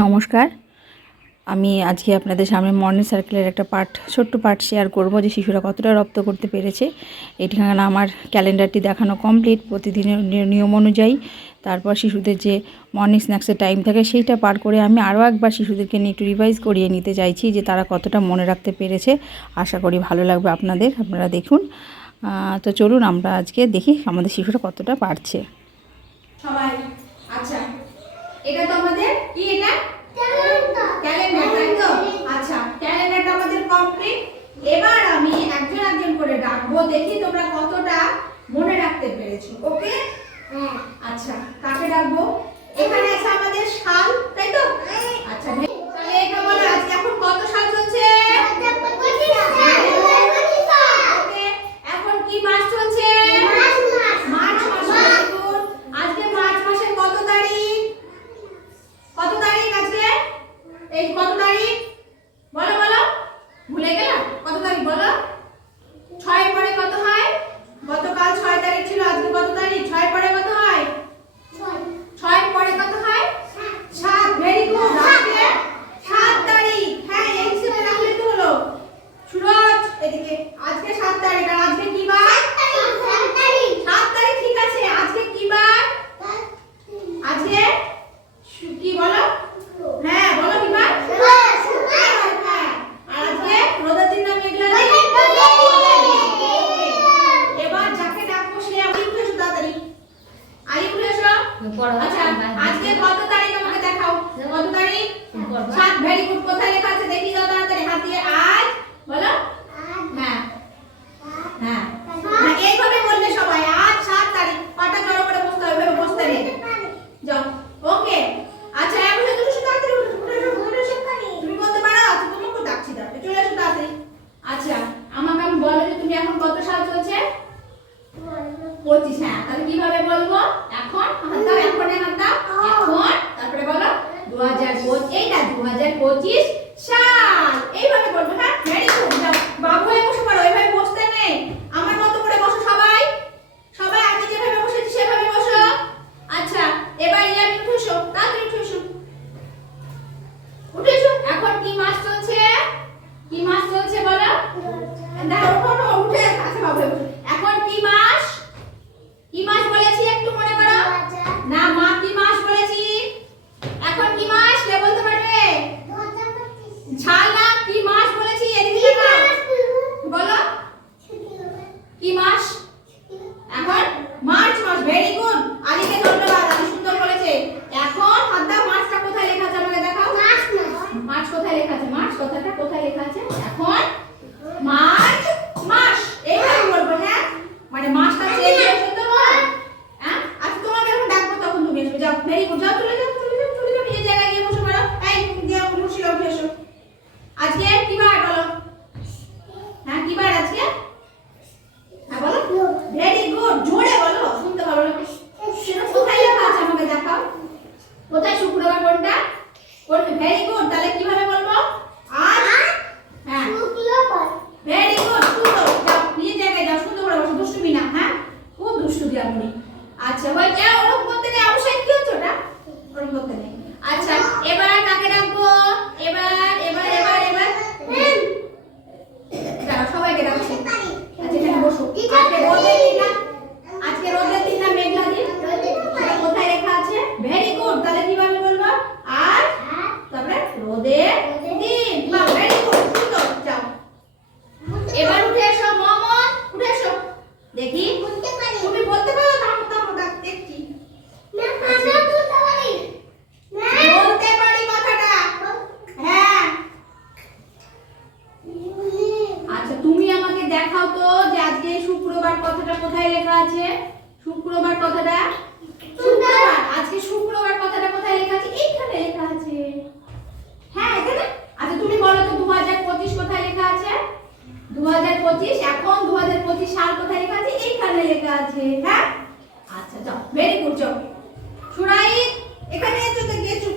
নমস্কার। আমি আজকে আপনাদের সামনে মর্নিং সার্কেলের একটা পার্ট, ছোট্ট পার্ট শেয়ার করব যে শিশুরা কতটা রপ্ত করতে পেরেছে। এটিখানে আমার ক্যালেন্ডারটি দেখানো কমপ্লিট প্রতিদিনের নিয়ম অনুযায়ী। তারপর শিশুদের যে মর্নিং স্ন্যাক্সের টাইম থাকে, সেইটা পার করে আমি আরও একবার শিশুদেরকে নিয়ে একটু রিভাইজ করিয়ে নিতে চাইছি যে তারা কতটা মনে রাখতে পেরেছে। আশা করি ভালো লাগবে আপনাদের, আপনারা দেখুন। তো চলুন আমরা আজকে দেখি আমাদের শিশুরা কতটা পারছে। সবাই এটা তো আমাদের কি এটা? ক্যালেন্ডার তাই তো? আচ্ছা ক্যালেন্ডারটা আমাদের কমপ্লিট এবার আমি একজন একজন করে ডাকবো দেখি তোমরা কতটা মনে রাখতে পেরেছ ওকে? হ্যাঁ। আচ্ছা কাকে ডাকবো? এখানে আছে আমাদের শাল তাই তো? হ্যাঁ। আজকে কত তারিখ আমাকে দেখাও? কত তারিখ? সাত ভেরি গুড কোথায় লেখা আছে? Tchau! লেখা আছে কোথায় লেখা আছে? শুক্রবার কথাটা? শুক্রবার। আজকে শুক্রবার কথাটা কোথায় লেখা আছে? এইখানে লেখা আছে। হ্যাঁ এখানে। আচ্ছা তুমি বলো তো 2025 কোথায় লেখা আছে? 2025 এখন 2025 সাল কোথায় লেখা আছে? এইখানে লেখা আছে হ্যাঁ? আচ্ছা যাও ভেরি গুড যাও। সুরাই এখানে এসো গিয়ে চুপ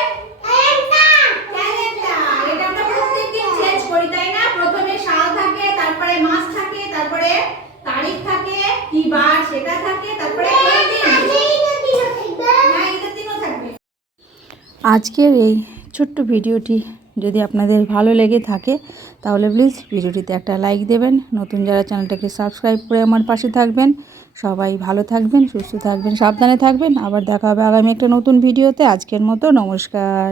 আজকের এই ছোট্ট ভিডিওটি যদি আপনাদের ভালো লেগে থাকে, তাহলে প্লিজ ভিডিওটিতে একটা লাইক দেবেন। নতুন যারা চ্যানেলটাকে সাবস্ক্রাইব করে আমার পাশে থাকবেন, সবাই ভালো থাকবেন, সুস্থ থাকবেন, সাবধানে থাকবেন। আবার দেখা হবে আগামী একটা নতুন ভিডিওতে। আজকের মতো নমস্কার।